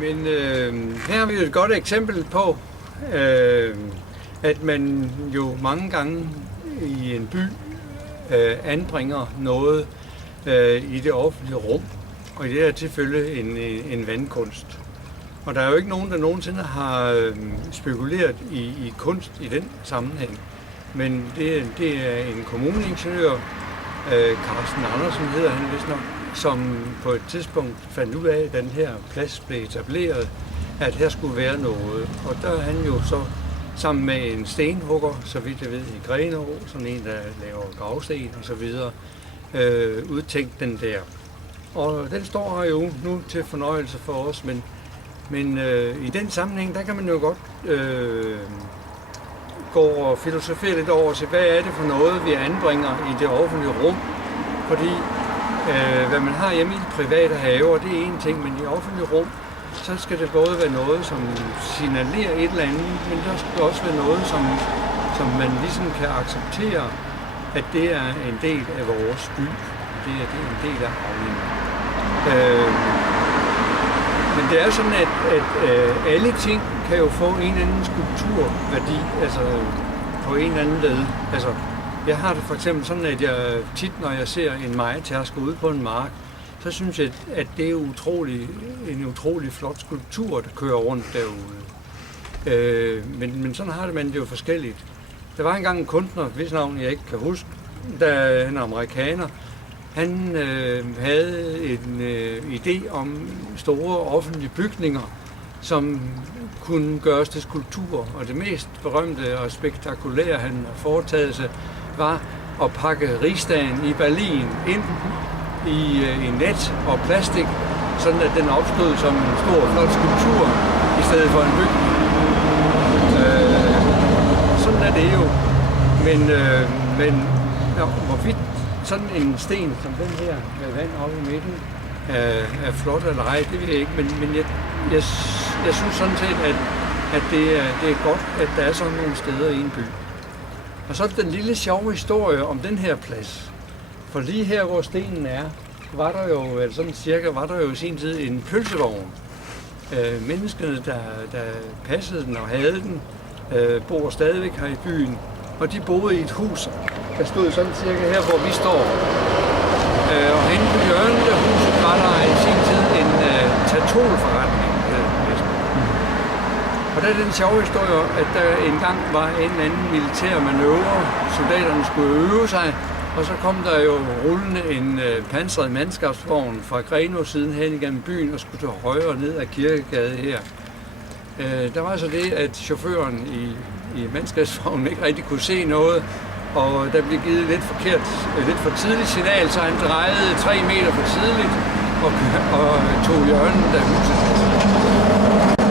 Men her har vi jo et godt eksempel på, at man jo mange gange i en by anbringer noget i det offentlige rum, og i det her tilfælde en vandkunst. Og der er jo ikke nogen, der nogensinde har spekuleret i kunst i den sammenhæng. Men det er en kommuneingeniør, Carsten Andersen hedder han vist nok, som på et tidspunkt fandt ud af, at den her plads blev etableret, at her skulle være noget. Og der er han jo så sammen med en stenhugger, så vidt jeg ved, i Grenaa, sådan en, der laver gravsten og så videre, udtænkt den der. Og den står her jo nu til fornøjelse for os, men i den sammenhæng, der kan man jo godt gå og filosofere lidt over og se, hvad er det for noget, vi anbringer i det offentlige rum. Fordi hvad man har hjemme i de private haver, det er en ting, men i offentlige rum, så skal det både være noget, som signalerer et eller andet, men der skal også være noget, som man ligesom kan acceptere, at det er en del af vores by. Det er en del af havnen. Men det er sådan, at alle ting kan jo få en eller anden skulpturværdi, altså på en eller anden led. Altså, jeg har det for eksempel sådan, at jeg tit, når jeg ser en mejetærsker ude på en mark, så synes jeg, at det er en utrolig flot skulptur, der kører rundt derude. Men sådan har man det jo forskelligt. Der var engang en kunstner, hvis navn jeg ikke kan huske, da han er amerikaner. Han havde en idé om store offentlige bygninger, som kunne gøres til skulpturer. Og det mest berømte og spektakulære, han foretaget sig, var at pakke Rigsdagen i Berlin ind i net og plastik, sådan at den opstod som en stor, flot skulptur i stedet for en bygning. Sådan er det jo. Men hvorvidt sådan en sten som den her med vand oppe i midten er flot eller ej, det ved jeg ikke. Men jeg synes sådan set, at det er godt, at der er sådan nogle steder i en by. Og så den lille sjove historie om den her plads. For lige her, hvor stenen er, var der jo i sin tid en pølsevogn. Menneskene, der passede den og havde den, bor stadigvæk her i byen. Og de boede i et hus, der stod sådan cirka her, hvor vi står. Og henne på hjørnet af huset var der i sin tid en tatolforretning. Og der er den sjove historie, at der engang var en eller anden militær manøvre. Soldaterne skulle øve sig, og så kom der jo rullende en pansret mandskabsvogn fra Grenaa siden hen igennem byen og skulle til højre ned ad Kirkegade her. Der var så det, at chaufføren i mandskabsvognen ikke rigtig kunne se noget, og der blev givet lidt for tidligt signal, så han drejede 3 meter for tidligt og tog hjørnet af huset.